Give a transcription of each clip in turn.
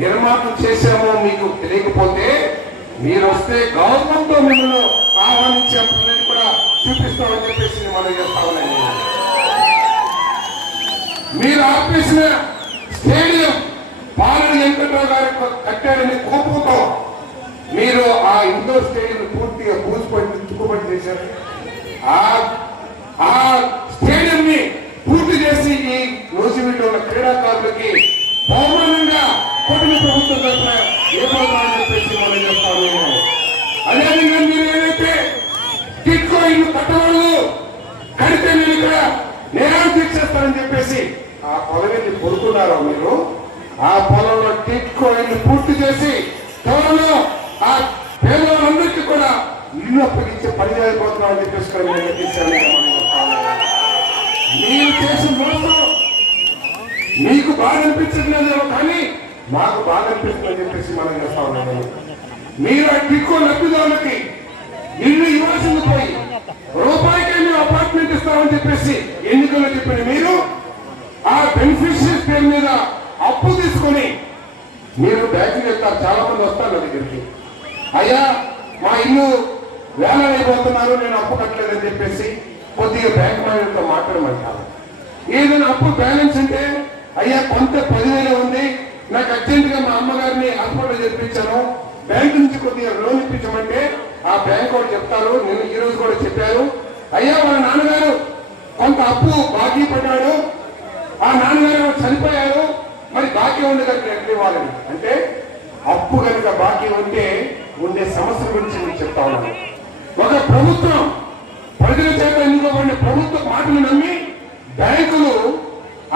నిర్మాణం చేసామో మీకు తెలియకపోతే మీరు వస్తే గవర్నమెంట్ తో మిమ్మల్ని ఆహ్వానించే పనులను కూడా చూపిస్తామని చెప్పేసి మనం చేస్తామని మీరు ఆపేసిన స్టేడియం పాలన వెంకట్రావు గారి కట్టారని కోపంతో మీరు ఆ ఇండోర్ స్టేడియం పూర్తిగా పూసిపడి చుక్కుబడి చేశారు. ఆ స్టేడియం ని పూర్తి చేసి ఈ నూజివీడులో ఉన్న క్రీడాకారులకి బహుమానంగా కూటమి ప్రభుత్వం తరఫున ఏర్పడతామని చెప్పేసి మనం చేస్తాము. అదేవిధంగా మీరు ఏదైతే టిట్కో ఇల్లు కట్టవాళ్ళు కడితే నేను ఇక్కడ నేరాలు తీర్చేస్తానని చెప్పేసి ఆ పొలవెల్లి కొడుకున్నారో మీరు ఆ పొలంలో టిట్కో ఇల్లు పూర్తి చేసి త్వరలో ఆ పేదవాళ్ళందరికీ కూడా ఇల్లు అప్పగించే పని జరిగిపోతున్నామని చెప్పేసి మీరు చేసిన మోసం మీకు బాగా అనిపించట్లేదు కానీ మాకు బాగా అనిపిస్తుందని చెప్పేసి మనం చేస్తా ఉన్నాము. మీరు ఆ టిక్కో లబ్ధిదారులకి ఇల్లు ఇవ్వాల్సింది పోయి రూపాయికే మేము అపార్ట్మెంట్ ఇస్తామని చెప్పేసి ఎన్నికల్లో చెప్పిన మీరు ఆ బెనిఫిషియరీస్ పేరు మీద అప్పు తీసుకొని మీరు బ్యాంకులు వెళ్తారు. చాలా మంది వస్తారు నా దగ్గరికి, అయ్యా మా ఇల్లు వేల అయిపోతున్నారు, నేను అప్పు కట్టలేదని చెప్పేసి కొద్దిగా బ్యాంక్ మేనేజర్తో మాట్లాడమంటారు. ఏదైనా అప్పు బ్యాలెన్స్ అంటే అయ్యా కొంత 10,000 ఉంది, నాకు అర్జెంట్ గా మా అమ్మగారిని హాస్పిటల్ చేర్పించాను, బ్యాంక్ నుంచి కొద్దిగా లోన్ ఇప్పించమంటే ఆ బ్యాంక్ వాళ్ళు చెప్తారు. నేను ఈ రోజు కూడా చెప్పారు, అయ్యా వాళ్ళ నాన్నగారు కొంత అప్పు బాకీ పడ్డాడు, ఆ నాన్నగారు చనిపోయారు, మరి బాకీ ఉండే కనుక ఎట్లా ఇవ్వాలని అంటే అప్పు కనుక బాకీ ఉంటే ఉండే సమస్య గురించి నేను చెప్తా ఉన్నాను. ఒక ప్రభుత్వం ప్రజల చేత ఎన్నుకోబడిన ప్రభుత్వ మాటలు నమ్మి బ్యాంకులు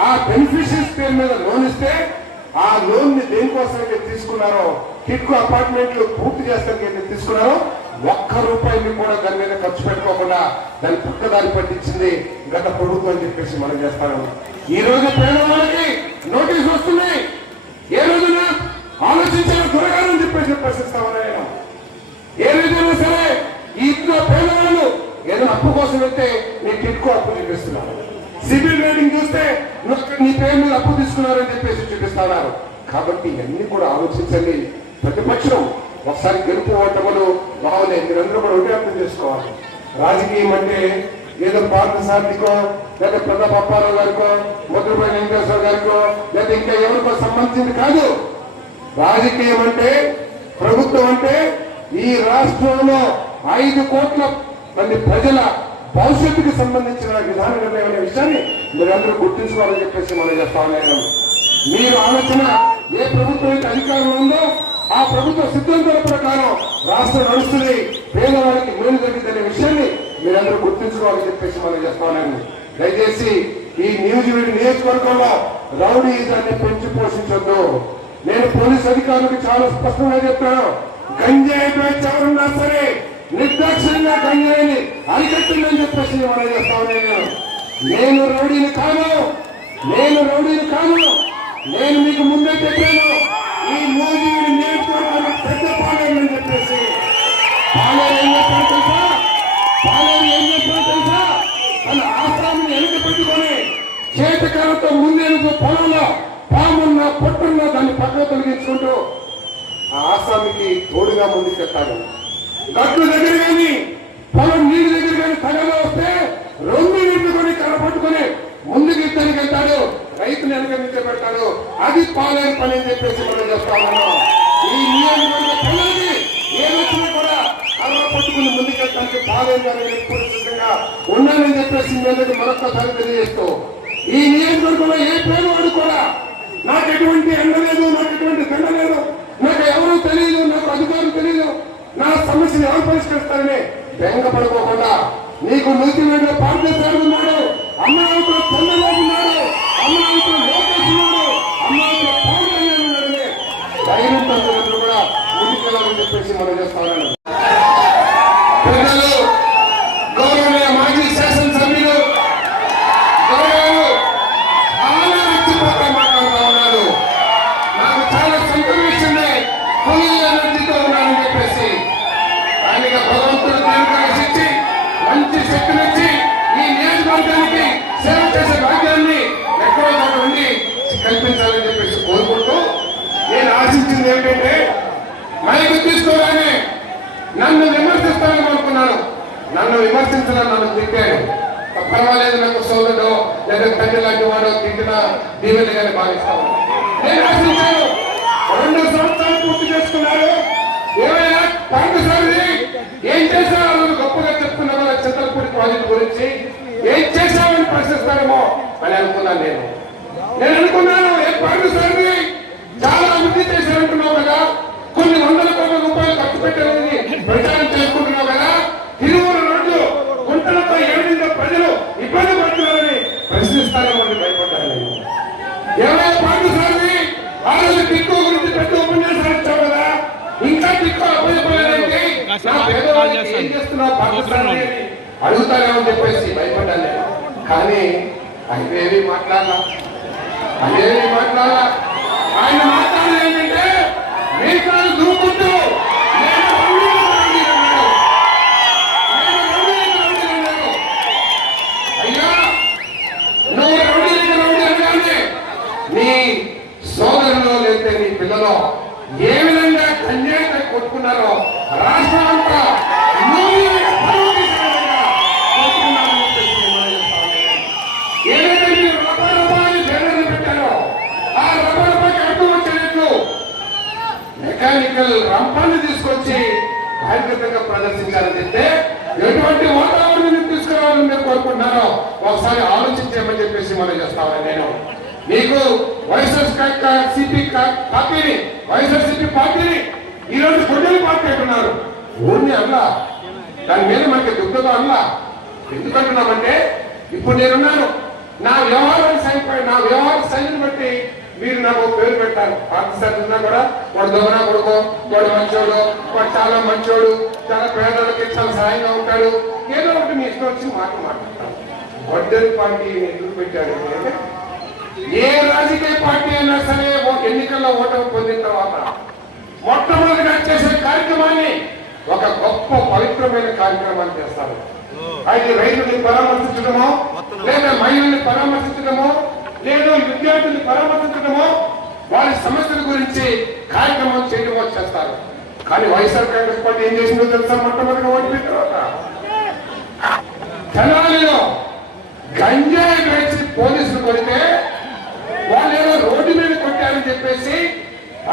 ఆ బెనిఫిషరీస్ పేరు మీద లోన్ ఇస్తే ఆ లోన్ ని దేనికోసం అయితే తీసుకున్నారో టిట్కో అపార్ట్మెంట్లు పూర్తి చేస్తానికి తీసుకున్నారో ₹1 కూడా దాని మీద ఖర్చు పెట్టుకోకుండా దాన్ని పక్కదారి పట్టించింది గత ప్రభుత్వం అని చెప్పేసి మనం చేస్తాను. ఈ రోజు పేదవాళ్ళకి నోటీసు వస్తున్నాయి, ఏ రోజున ఆలోచించిన త్వరగానని చెప్పేసి ప్రశ్నిస్తామని ఏ రోజైనా సరే ఈ పేదవాళ్ళు ఏదైనా అప్పు కోసం వెళ్తే నీ టిట్కో అప్పు చూపిస్తున్నారు, సిబిల్ రేటింగ్ చూస్తే నీ పేరు మీద అప్పు తీసుకున్నారని చెప్పేసి చూపిస్తున్నారు. కాబట్టి ఇవన్నీ కూడా ఆలోచించండి. ప్రతిపక్షం ఒకసారి గెలుపు ఓటములు బాగున్నాయి, మీరందరూ కూడా ఒకటి అర్థం చేసుకోవాలి. రాజకీయం అంటే ఏదో పార్థసారథికో లేదా ప్రతాప్ అప్పారావు గారికో ముద్రపల్లి వెంకటేశ్వర గారికో లేదా ఇంకా ఎవరికో సంబంధించింది కాదు. రాజకీయం అంటే ప్రభుత్వం అంటే ఈ రాష్ట్రంలో 5 కోట్ల మంది ప్రజల భవిష్యత్తుకి సంబంధించిన విధాన నిర్ణయం అనే విషయాన్ని మీరందరూ గుర్తించుకోవాలని చెప్పేసి మనం చేస్తా ఉన్నాను. మీరు ఆలోచన ఏ ప్రభుత్వం అయితే అధికారంలో ఉందో ఆ ప్రభుత్వ సిద్ధాంతాల ప్రకారం రాష్ట్రం నడుస్తుంది, పేదవాళ్ళకి మేలు జరిగిందనే విషయాన్ని మీరందరూ గుర్తించుకోవాలని చెప్పేసి మనం చేస్తా ఉన్నాను. దయచేసి ఈ నూజివీడు నియోజకవర్గంలో రౌడీయిజాన్ని పెంచి పోషించొద్దు. నేను పోలీస్ అధికారులకు చాలా స్పష్టంగా చెప్తాను, గంజాయి బ్యాచ్ ఎవరున్నా సరే నిర్దాక్షిణ్యంగా గంజాయిని అరికట్టిందని చెప్పేసి మనం చేస్తా ఉన్నాను. నేను రౌడీని కాను, నేను మీకు ముందే చెప్పాను, ఈ నూజివీడు నియోజకవర్గంలో పెద్ద పాలేరు అని చెప్పేసి. పాలేరు ఏం చెప్పారు తెలుసా? వాళ్ళ చేతకాలతో ముందేనుకు పొలంలో పామున్న పొట్టున్న దాన్ని పక్కన తొలగించుకుంటూ ఆ ఆసామికి తోడుగా ముందుకెత్తాడు. గట్లు దగ్గర కానీ పొలం నీళ్ళ దగ్గర కానీ తగలో వస్తే రెండు నిండుకొని కనపట్టుకొని ముందుకు ఇద్దరికి వెళ్తాడు, రైతుని వెనక పెడతాడు. అది పాలైన పని అని చెప్పేసి మనం చెప్తా ఉన్నాం. ఈ నియోజకవర్గ పిల్లలకి ఏదొచ్చినా కూడా కర్ర పట్టుకుని ముందుకెళ్ళడానికి పాలైన ఎప్పుడు సిద్ధంగా ఉన్నానని చెప్పేసి మీదకి మరొకసారి తెలియజేస్తూ, ఈ నియోజకవర్గంలో ఏ పేరువాడు కూడా నాకు ఎటువంటి ఎండ లేదు, నాకు ఎటువంటి దండ లేదు, నాకు ఎవరు తెలియదు, నాకు అధికారులు తెలియదు, నా సమస్యను ఎవరు పరిష్కరిస్తారని బెంగపడుకోకుండా నీకు నూతివేడిలో పార్టీసారి ఉన్నాడు, అమరావతిలో చంద్రబాబు ఉన్నాడు, అమరావతిలో లోకేష్ ఉన్నాడు, అమరావతిలో పవన్ కళ్యాణ్ ఉన్నాడని ధైర్యంతో కూడా ముందుకెళ్ళాలని చెప్పేసి మనం చేస్తామని ప్రజలు గౌరవనీయ మాజీ శాసనసభ్యులు గౌరవాలు చాలా రెచ్చిపోతా మాట్లాడుతూ ఉన్నారు. నాకు చాలా సంతోషిస్తుంది, ఫుల్ ఎనర్జీతో ఉన్నానని చెప్పేసి ఆయనగా భగవంతుడు దీర్ఘాయుష్నిచ్చి మంచి శక్తినిచ్చి ఈ నియోజకవర్గానికి సేవ చేసే భాగ్యాన్ని ఎక్కడో చోట ఉండి కల్పించాలని చెప్పేసి కోరుకుంటూ నేను ఆశించింది ఏంటంటే మైకు తీసుకోగానే నన్ను విమర్శిస్తానని అనుకున్నాను. నన్ను విమర్శించడం నన్ను తిట్టాడు, పర్వాలేదు, నాకు సోదరుడు లేదా తండ్రి లాంటి వాడు తిట్టిన దీవెనగానే భావిస్తాను. నేను ఆశించాను. 2 సంవత్సరాలు పూర్తి చేసుకున్నారు. ఏమైనా కాంగ్రెస్ ఏం చేశావు గొప్పగా చెప్తున్నా వాళ్ళ చింతలపూడి ప్రాజెక్ట్ గురించి ఏం చేశామని ప్రశ్నిస్తారేమో అని అనుకున్నాను. నేను అనుకున్నాను కాంగ్రెస్ చాలా అభివృద్ధి చేశారంటున్నావు కదా, కొన్ని వందల కోట్ల రూపాయలు ఖర్చు పెట్టారని ప్రచారం చేసుకుంటున్నావు కదా, తిరుమల రోడ్డు గుంటలతో ఏమైందో ప్రజలు ఇబ్బంది పడుతున్నారని ప్రశ్నిస్తారేమో అని భయపడ్డాను. నేను ఏమైనా కాంగ్రెస్ ఆ రోజు టిక్కో గురించి పెద్ద ఉపన్యాసాలు ఇచ్చావు కదా, ఇంకా టిక్కో అప్పచెప్పలేదంటే నా పేదవాళ్ళకి ఏం చేస్తున్నావు పాకిస్తాన్ అడుగుతారేమని చెప్పేసి భయపడ్డాను నేను. కానీ అవేవి మాట్లాడాలా, ఆయన మాట్లాడేది ఏంటంటే మీసాలు దూకుంటూ అయ్యా నువ్వు రౌడీ అనగానే నీ సోదరులో లేకపోతే నీ పిల్లలో ఏ విధంగా కన్యాక కొట్టుకున్నారో రాష్ట్రం అంతా ఏదైతే మీరు రూపాయలు పేర్లను పెట్టారో ఆ రూపాయలపైకి అడ్డు వచ్చేటట్లు మెకానికల్ రంపాన్ని తీసుకొచ్చి బహిర్గతంగా ప్రదర్శించాలని చెప్తే ఎటువంటి వాతావరణం తీసుకురావాలని మీరు కోరుకుంటున్నారో ఒకసారి ఆలోచించామని చెప్పేసి మనం చేస్తామని నేను మీకు వైఎస్ఆర్సీపీ పార్టీని ఈరోజు గొడ్డలి పార్టీ అంటున్నారు. ఊరిని అల్లా దాని మీద మనకి దుఃఖతో అల్లా ఎందుకంటున్నామంటే ఇప్పుడు నేనున్నాను, నా వ్యవహార శైలిని బట్టి మీరు నాకు పేరు పెట్టారు. పాకిస్తాన్ ఉన్నా కూడా వాడు దొంగనా కొడుకో, వాడు మంచోడు, వాడు చాలా మంచోడు, చాలా పేదలకి చాలా సహాయంగా ఉంటాడు, ఏదో ఒకటి మీ ఇష్టం వచ్చి మాట్లాడతారు. గొడ్డలి పార్టీ ఎందుకు పెట్టాడు అంటే ఏ రాజకీయ పార్టీ అయినా సరే ఎన్నికల్లో ఓటమి పొందిన తర్వాత మొట్టమొదటిగా చేసే కార్యక్రమాన్ని ఒక గొప్ప పవిత్రమైన కార్యక్రమాన్ని చేస్తారు. అయితే రైతుల్ని పరామర్శించడమో, లేదా మహిళల్ని పరామర్శించడమో, లేదా విద్యార్థుల్ని పరామర్శించడమో, వారి సమస్యల గురించి కార్యక్రమం చేయడమో చేస్తారు. కానీ వైఎస్ఆర్ కాంగ్రెస్ పార్టీ ఏం చేసిందో తెలుసా? మొట్టమొదటిగా ఓడిపోయిన తర్వాత తెనాలిలో గంజాయి వేసి పోలీసులు కొడితే వాళ్ళు ఏదో రోడ్డు మీద కొట్టారని చెప్పేసి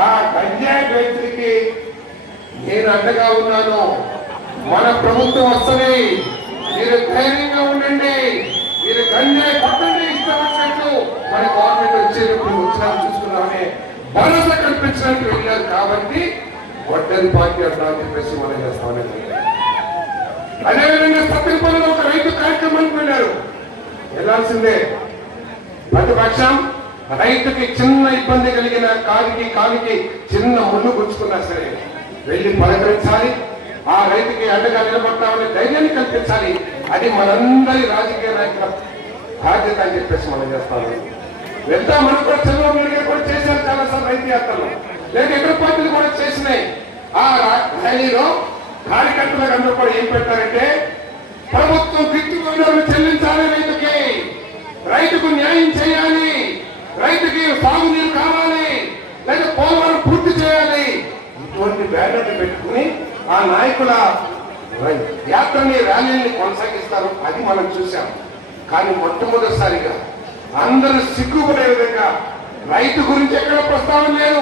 ఆ గంజాయి రైతులకి నేను అండగా ఉన్నాను, మన ప్రభుత్వం వస్తుంది, మీరు ధైర్యంగా ఉండండి, మీరు గంజాయి కొట్టండి, ఇష్టం వచ్చినట్టు మన గవర్నమెంట్ వచ్చేటప్పుడు వచ్చినా చూసుకున్నామని భరోసా కల్పించడానికి వెళ్ళారు. కాబట్టి గొడ్డలి పార్టీ అంటామని చెప్పేసి మనం చేస్తామని. అదేవిధంగా సత్యపల్లిలో ఒక రైతు కార్యక్రమానికి వెళ్ళారు, వెళ్లాల్సిందే. ప్రతిపక్షం రైతుకి చిన్న ఇబ్బంది కలిగిన కాలికి చిన్న ముళ్ళు గుచ్చుకున్నా సరే వెళ్ళి పలకరించాలి, ఆ రైతుకి అండగా నిలబడతామని ధైర్యాన్ని కల్పించాలి. అది మనందరి రాజకీయ నాయకుల బాధ్యత అని చెప్పేసి మనం చేస్తాము. వెళ్తా మనం కూడా చంద్రబాబు నాయుడు గారు కూడా చేశారు చాలాసార్లు రైతు యాత్రలు, లేక ఇతర పార్టీలు కూడా చేసినాయి. ఆ ర్యాలీలో కార్యకర్తలకు అందరూ కూడా ఏం పెట్టారంటే ప్రభుత్వం గిట్టుబాటు చెల్లించాలి రైతుకి, రైతుకు న్యాయం చేయాలి, రైతుకి సాగునీరు కావాలి, లేదా పోలవరం పూర్తి చేయాలి. ఇటువంటి బ్యానర్లు పెట్టుకుని ఆ నాయకుల యాత్రని ర్యాలీని కొనసాగిస్తారు. అది మనం చూసాం. కానీ మొట్టమొదటిసారిగా అందరూ సిగ్గుపడే విధంగా రైతు గురించి ఎక్కడ ప్రస్తావన లేదు,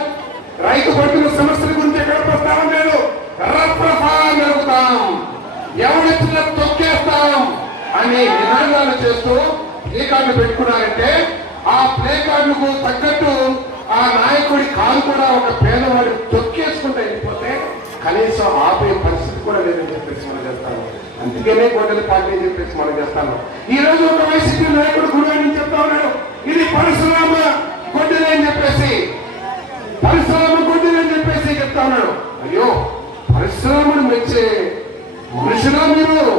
రైతు పడుతున్న సమస్యల గురించి ఎక్కడ ప్రస్తావన లేదు. రఫరఫా జరుగుతాం, ఎవరిచ్చినా తొక్కేస్తాం అని నినాదాలు చేస్తూ ప్లే కార్డులు పెట్టుకున్నారంటే ఆ ప్లే కార్డులకు తగ్గట్టు ఆ నాయకుడి కాలు కూడా ఒక పేదవాడు తొక్కేసుకుంటూ వెళ్ళిపోతే కనీసం ఆపే పరిస్థితి కూడా లేదని చెప్పేసి మనం చేస్తాను. అందుకనే గొడ్డల పార్టీ అని చెప్పేసి మనం చేస్తాను. ఈ రోజు ఒక వైసీపీ నాయకుడు గురువాని చెప్తా ఉన్నాడు, ఇది పరశురామ గొడ్డలి అని చెప్పేసి, పరశురామ గొడ్డలి అని చెప్పేసి చెప్తా ఉన్నాడు. అయ్యో, పరశురాముడు మెచ్చే మనుషులా మీరు?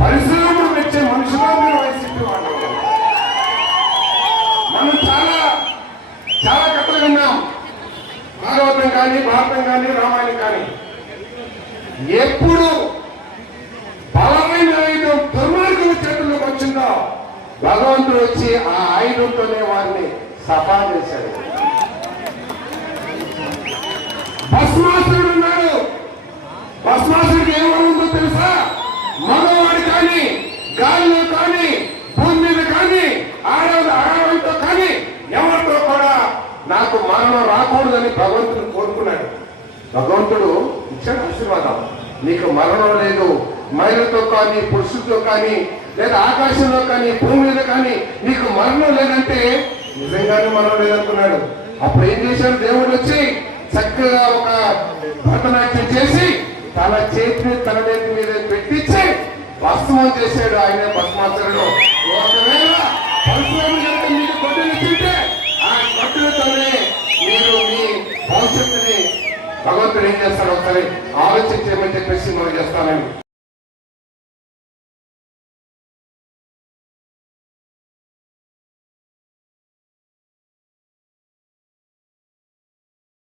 పరశురాముడు మెచ్చే మనుషులా మీరు? వైసీపీ వాళ్ళు మనం చాలా కథలు విన్నాం. భాగవతం కానీ, భారతం కానీ, రామాయణం కానీ. ఎప్పుడు బలమైన ఆయుధం దుర్మార్గం చేతుల్లోకి వచ్చిందో భగవంతుడు వచ్చి ఆ ఆయుధంతోనే వారిని సఫా చేశాడు. భస్మాసురుడు ఉన్నాడు. భస్మాసుడికి ఏమవుతుందో తెలుసా? మగవాడు కానీ, గాలిలో కానీ, భూమి మీద కానీ, ఆడవాళ్ళతో కానీ ఎవరితో కూడా నాకు మరణం రాకూడదని భగవంతుడు కోరుకున్నాడు. భగవంతుడు ఇచ్చాడు ఆశీర్వాదం. నీకు మరణం లేదు, మహిళతో కానీ, పురుషులతో కానీ, లేదా ఆకాశంలో కానీ, భూమి మీద కానీ నీకు మరణం లేదంటే నిజంగానే మరణం లేదనుకున్నాడు. అప్పుడు ఏం చేశాడు? దేవుడు వచ్చి చక్కగా ఒక భరతనాట్యం చేసి తన చేతిని తన నేతి మీద పెట్టించి భస్మం చేశాడు. ఆయనే భస్మాసురుడు. ఒకవేళ పరశురాముడు కనుక మీకు గొడ్డలు తింటే ఆ గొడ్డలతోనే మీరు మీ భవిష్యత్తుని భగవంతుడు ఏం చేస్తాడో ఒకసారి ఆలోచించేయమని చెప్పేసి మనం చేస్తానని